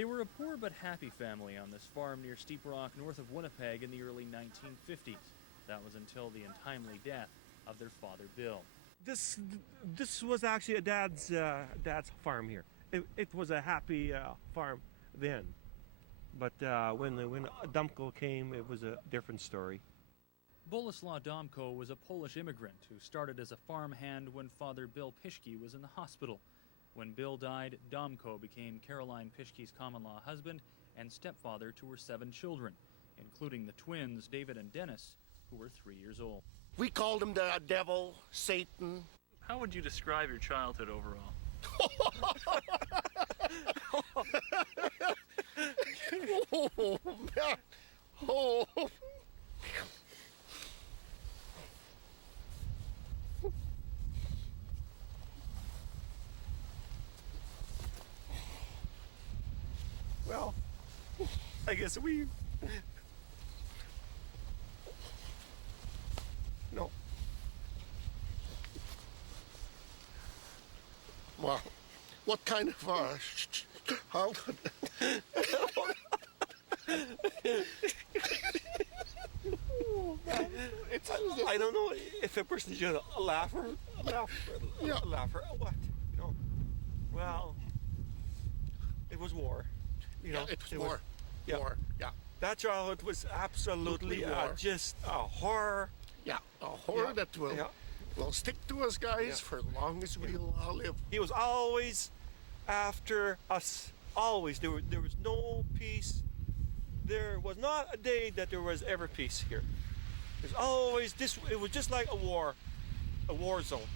They were a poor but happy family on this farm near Steep Rock, north of Winnipeg in the early 1950s. That was until the untimely death of their father, Bill. This was actually a dad's farm here. It was a happy farm then, but when Dumko came, it was a different story. Boleslaw Domko was a Polish immigrant who started as a farmhand when Father Bill Pischke was in the hospital. When Bill died, Domko became Caroline Pischke's common-law husband and stepfather to her 7 children, including the twins David and Dennis, who were 3 years old. We called him the devil, Satan. How would you describe your childhood overall? Oh, man. Oh. Well, I guess we... No. Well, what kind of childhood? I don't know if a person should laugh or what. You know. Well, it was war. You know, it was war. Yeah. War. Yeah. That childhood was absolutely just a horror. Yeah, a horror that will stick to us guys for as long as we'll live. He was always after us. Always. There was no peace. There was not a day that there was ever peace here. There's always this. It was just like a war zone.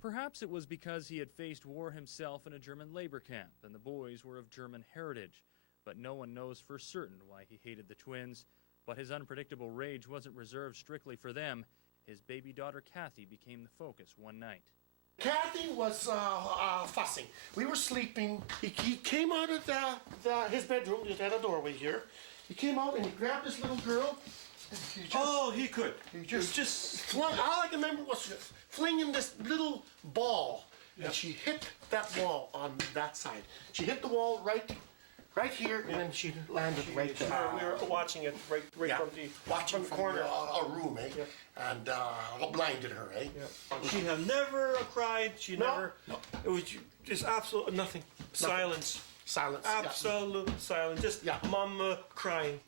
Perhaps it was because he had faced war himself in a German labor camp, and the boys were of German heritage. But no one knows for certain why he hated the twins. But his unpredictable rage wasn't reserved strictly for them. His baby daughter Kathy became the focus one night. Kathy was fussing. We were sleeping. He came out of his bedroom. He had a doorway here. He came out and he grabbed this little girl. He could. He just flung. All I can remember was flinging this little ball, and she hit that wall on that side. She hit the wall right here, and then she landed right there. We were watching it right from the corner, a room, eh? Yeah. And blinded her, eh? Yeah. She had never cried. She never. No. It was just absolute nothing. Silence. Silence. Absolute silence. Just mama crying.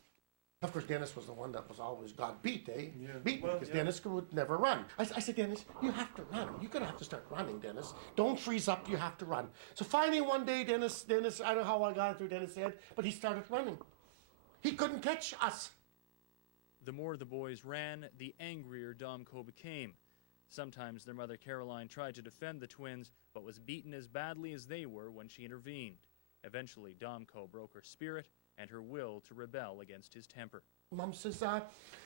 Of course, Dennis was the one that was always got beat, eh? Yeah. Beaten, because Dennis would never run. I said, Dennis, you have to run. You're going to have to start running, Dennis. Don't freeze up, you have to run. So finally one day, Dennis, I don't know how I got it through Dennis' head, but he started running. He couldn't catch us. The more the boys ran, the angrier Domko became. Sometimes their mother Caroline tried to defend the twins, but was beaten as badly as they were when she intervened. Eventually, Domko broke her spirit and her will to rebel against his temper. Mom says,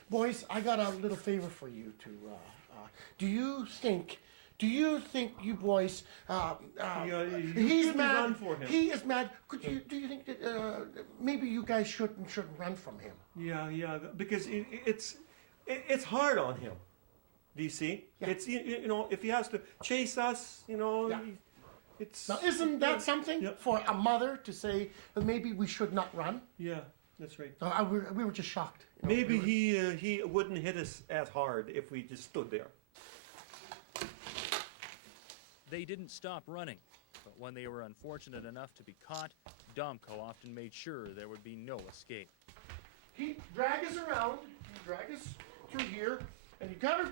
boys, I got a little favor for you to, do you think you boys, he's mad, run for him. He is mad, do you think that, maybe you guys shouldn't run from him? Yeah, because it's hard on him. Do you see? Yeah. It's, you know, if he has to chase us, you know, it's... Now, isn't that something for a mother to say that maybe we should not run? Yeah, that's right. We were just shocked. You know, maybe he wouldn't hit us as hard if we just stood there. They didn't stop running, but when they were unfortunate enough to be caught, Domko often made sure there would be no escape. He'd drag us around, he'd drag us through here, and he got her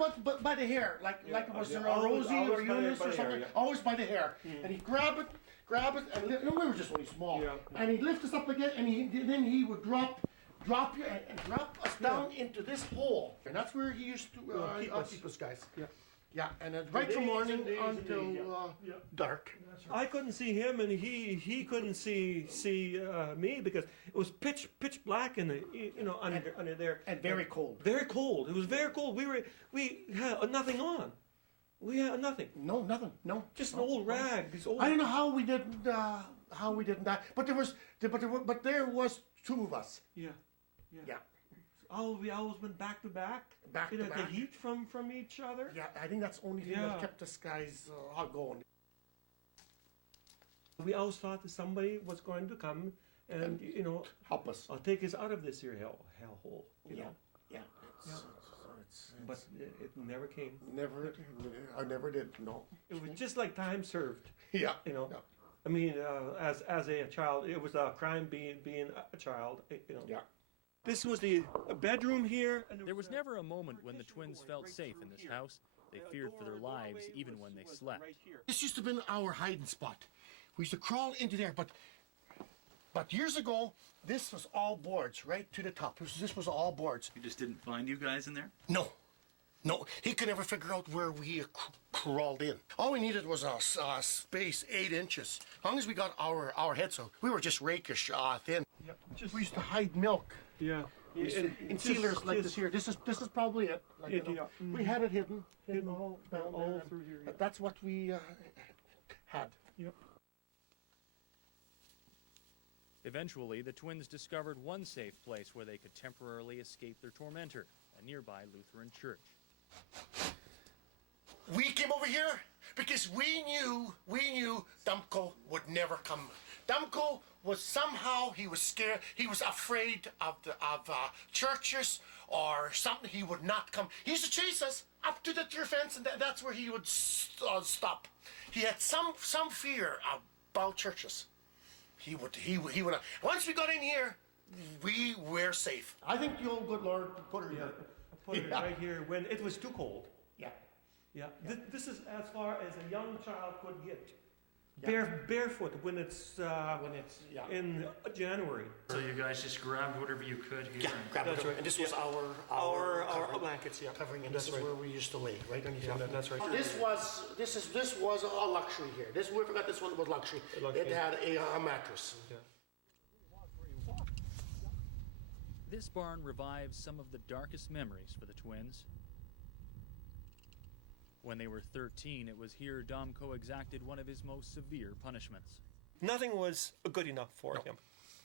by the hair, like it was Rosie or Eunice or something, always by the hair. And he'd grab it, and we were just really small. And he'd lift us up again, and then he would drop you and drop us down into this hole. And that's where he used to keep us guys. Yeah, and right from morning until dark. I couldn't see him, and he couldn't see me because it was pitch black in the under there, and very cold. Very cold. It was very cold. We had nothing on. We had nothing. No, nothing. No, just an old rag. I don't know how we didn't die, but there was 2 of us. Yeah. We always went back to back. The heat from each other. Yeah, I think that's the only thing that kept us guys all going. We always thought that somebody was going to come and you know, help us. I'll take us out of this here hellhole. You know. Yeah. But it never came. Never, I never did. No. It was just like time served. Yeah. You know. Yeah. I mean, as a child, it was a crime being a child. You know. Yeah. This was the bedroom here. And There was never a moment when the twins felt safe in this house. They feared for their lives even when they slept. This used to have been our hiding spot. We used to crawl into there, but years ago, this was all boards right to the top. This was all boards. You just didn't find you guys in there? No, he could never figure out where we crawled in. All we needed was a space 8 inches. As long as we got our heads out, we were just rakish thin. Yeah. We used to hide milk. Yeah. In sealers like this here. This is probably it. Like, It, you know, yeah. We had it hidden all down all there. through here. Yeah. That's what we had. Yep. Eventually, the twins discovered one safe place where they could temporarily escape their tormentor, a nearby Lutheran church. We came over here because we knew Dumko would never come. Dumko was somehow, he was scared, he was afraid of churches or something. He would not come. He used to chase us up to the fence, and that's where he would stop. He had some fear about churches. He would. Once we got in here, we were safe. I think the old good Lord put her here. Put it right here when it was too cold. Yeah. Yeah. This is as far as a young child could get. Barefoot when it's in January. So you guys just grabbed whatever you could here? Yeah, grab it. And this was our Our blankets, yeah. covering, and That's this is right. where we used to lay, right underneath. Yeah, that's right. This was a luxury here. We forgot this one was luxury. Luxury. It had a mattress. Yeah. This barn revives some of the darkest memories for the twins. When they were 13, it was here Domko exacted one of his most severe punishments. Nothing was good enough for him.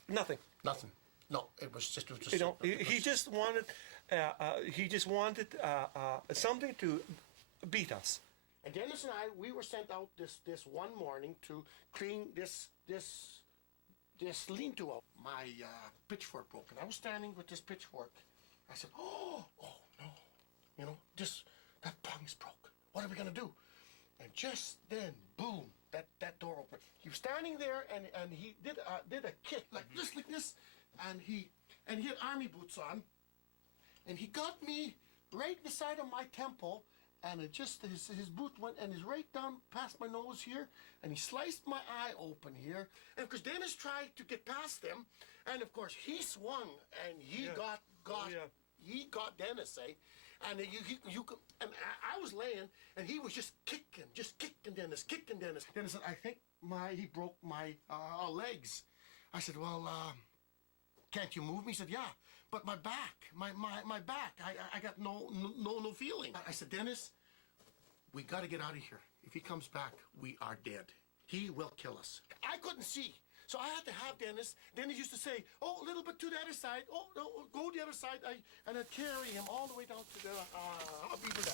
Nothing. Nothing. No, it was just. You know, he just wanted. He just wanted something to beat us. And Dennis and I, we were sent out this one morning to clean this lean-to out. My pitchfork broke, and I was standing with this pitchfork. I said, "Oh no, you know, that prong's broke. What are we gonna do?" And just then, boom, that door opened. He was standing there, and he did a kick like this, and he had army boots on, and he got me right in the side of my temple, and it just his boot went and is right down past my nose here, and he sliced my eye open here, and of course Dennis tried to get past him, and of course he swung and he got he got Dennis, and and I was laying, and he was just kicking Dennis. Dennis said, "I think he broke my legs." I said, "Well, can't you move me?" He said, "Yeah, but my back, my back, I got no feeling." I said, "Dennis, we got to get out of here. If he comes back, we are dead. He will kill us." I couldn't see, so I had to have Dennis. Dennis used to say, "Oh, a little bit to the other side. Oh, no, go the other side." And I'd carry him all the way down to the beaver dam.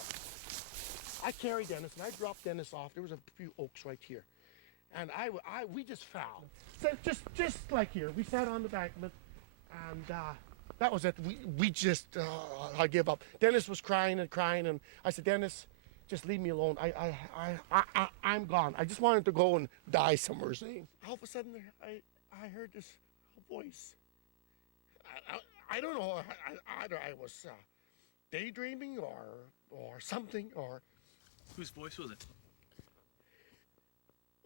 I carried Dennis, and I dropped Dennis off. There was a few oaks right here, and we just fell. So just like here, we sat on the back of it, and that was it. We just I give up. Dennis was crying, and I said, "Dennis, just leave me alone. I'm gone. I just wanted to go and die somewhere." Saying, all of a sudden, I heard this voice. I don't know. Either I was daydreaming or something, or Whose voice was it?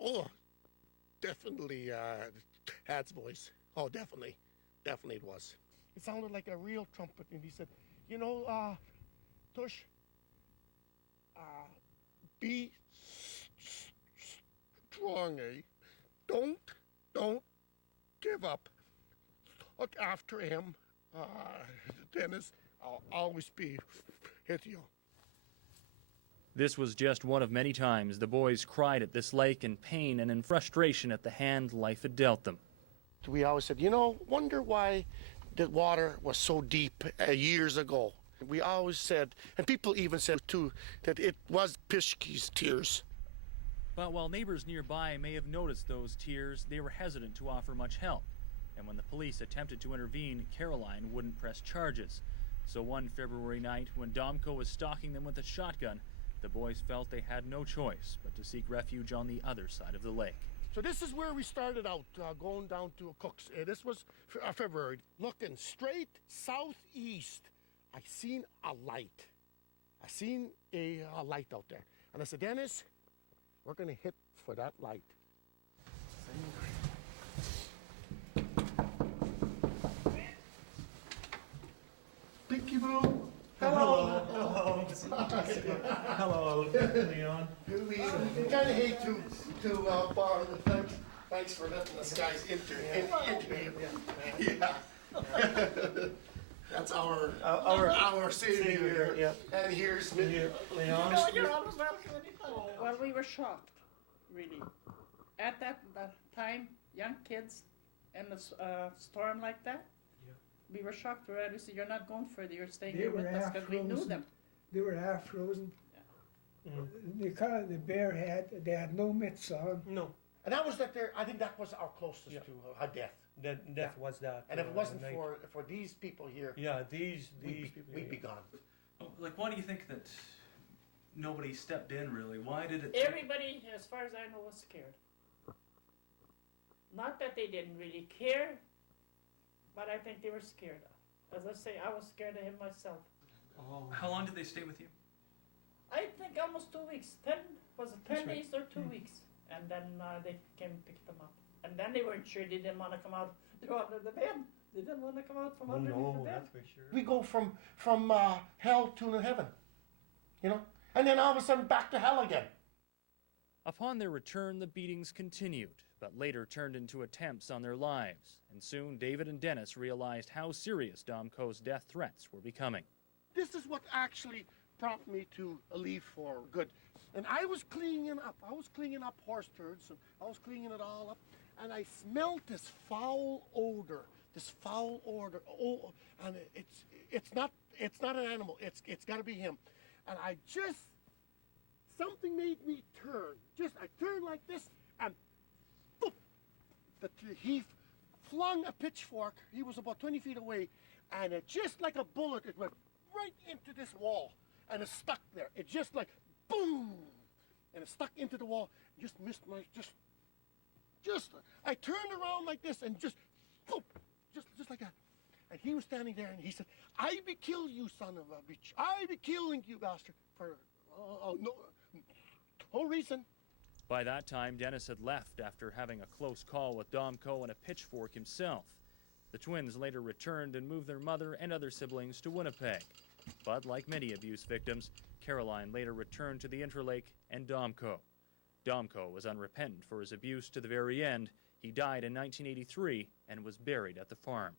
oh, definitely Had's voice. Oh, definitely it was. It sounded like a real trumpet, and he said, "You know, Tush, be strong, eh? Don't give up. Look after him, Dennis. I'll always be with you." This was just one of many times the boys cried at this lake in pain and in frustration at the hand life had dealt them. We always said, wonder why the water was so deep years ago. We always said, and people even said too, that it was Pischke's tears. But while neighbors nearby may have noticed those tears, they were hesitant to offer much help. and when the police attempted to intervene, Caroline wouldn't press charges. So one February night, when Domko was stalking them with a shotgun, the boys felt they had no choice but to seek refuge on the other side of the lake. So this is where we started out, going down to Cook's. This was February. Looking straight southeast, I seen a light. I seen a light out there. And I said, Dennis, we're going to hit for that light. Pinky Boo. Hello. Hello. Hello, Leon. We kind of hate to borrow the time. Thanks for letting us guys interview. Yeah. That's our savior. Yeah. And here's Leon. You're always welcome anytime. Well, we were shocked, really. At that time, young kids in a storm like that, we were shocked. We said, you're not going further, you're staying here with us because we knew them. They were half frozen. They had no mitts on. No, And that was I think that was our closest to a death. that was that. And if it wasn't night. for these people here, these we'd be gone. Like, why do you think that nobody stepped in, really? Why did it? Everybody, as far as I know, was scared. Not that they didn't really care, but I think they were scared. As I say, I was scared of him myself. Oh. How long did they stay with you? I think almost 2 weeks. Was it 10 days or 2 weeks? And then they came and picked them up. And then they weren't sure. They didn't want to come out. They were under the bed. They didn't want to come out from underneath the bed. That's for sure. We go from hell to heaven, and then all of a sudden back to hell again. Upon their return, the beatings continued, but later turned into attempts on their lives. And soon, David and Dennis realized how serious Domko's death threats were becoming. This is what actually prompted me to leave for good. And I was cleaning up. I was cleaning up horse turds, and I was cleaning it all up, and I smelled this foul odor. Oh, and it's not an animal. It's got to be him. And something made me turn. I turned like this, and boop, he flung a pitchfork. He was about 20 feet away, and it just like a bullet, it went right into this wall, and it stuck there. It just like boom, and it stuck into the wall. Just missed my I turned around like this and just boop, just like that. And he was standing there, and he said, "I be kill you, son of a bitch. I be killing you, bastard, for no reason." By that time, Dennis had left after having a close call with Domko and a pitchfork himself. The twins later returned and moved their mother and other siblings to Winnipeg. But like many abuse victims, Caroline later returned to the Interlake and Domko. Domko was unrepentant for his abuse to the very end. He died in 1983 and was buried at the farm.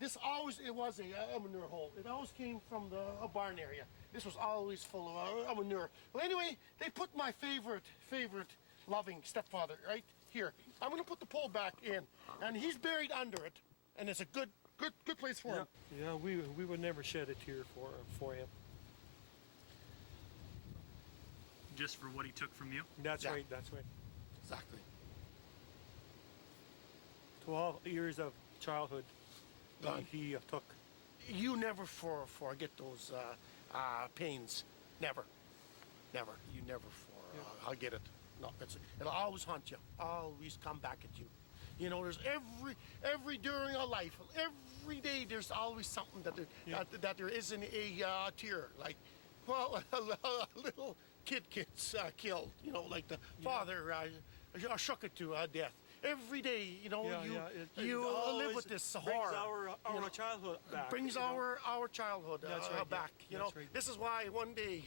It was a manure hole. It always came from the barn area. This was always full of manure. Well, anyway, they put my favorite loving stepfather right here. I'm going to put the pole back in, and he's buried under it, and it's a good place for him. Yeah, we would never shed a tear for him. Just for what he took from you? That's Yeah. right. That's right. Exactly. 12 years of childhood Gone. he took. You never forget those pains. Never. You never I'll get it. No, it'll always haunt you. Always come back at you. There's every during our life, every day there's always something that there isn't a tear. Like, well, a little kid gets killed. Like the father shook it to death. Every day, you live with this horror. Brings our childhood back. Brings our childhood That's right, back. That's right. This is why one day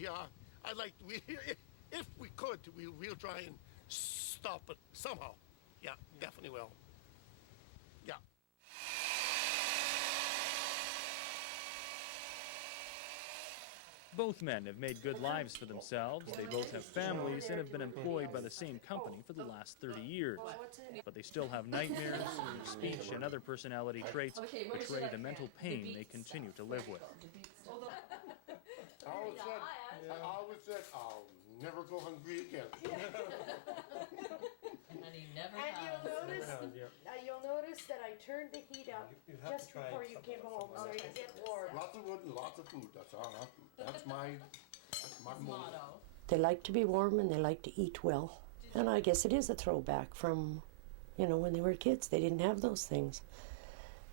I'd like if we could, we'll try and stop it somehow. Yeah, definitely will. Yeah. Both men have made good lives for themselves. They both have families and have been employed by the same company for the last 30 years. But they still have nightmares, speech, and other personality traits which betray the mental pain they continue to live with. I always said, I'll never go hungry again. And he never And has. you'll notice that I turned the heat up You have to just try before you something came home, so you get warm. Lots of wood and lots of food. That's all. That's my motto. They like to be warm and they like to eat well. And I guess it is a throwback from, you know, when they were kids. They didn't have those things.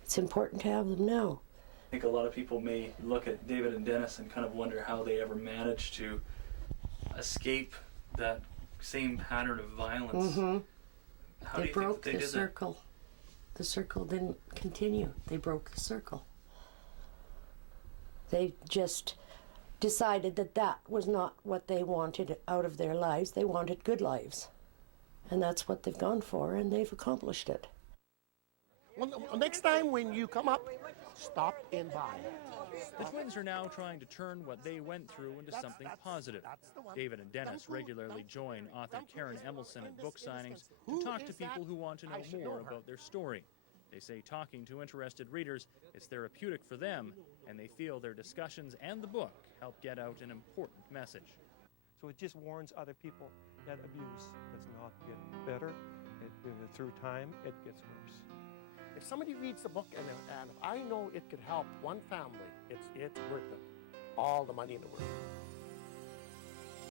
It's important to have them now. I think a lot of people may look at David and Dennis and kind of wonder how they ever managed to escape that same pattern of violence. Mm-hmm. How They do you broke think the they did circle. The circle didn't continue. They broke the circle. They just decided that that was not what they wanted out of their lives. They wanted good lives. And that's what they've gone for, and they've accomplished it. Well, next time when you come up, stop in by. The twins are now trying to turn what they went through into something positive. David and Dennis regularly join author Karen Emelson at book signings to talk to people who want to know more about their story. They say talking to interested readers is therapeutic for them, and they feel their discussions and the book help get out an important message. So it just warns other people that abuse does not get better. Through time, it gets worse. If somebody reads the book and if I know it could help one family, it's worth it. All the money in the world.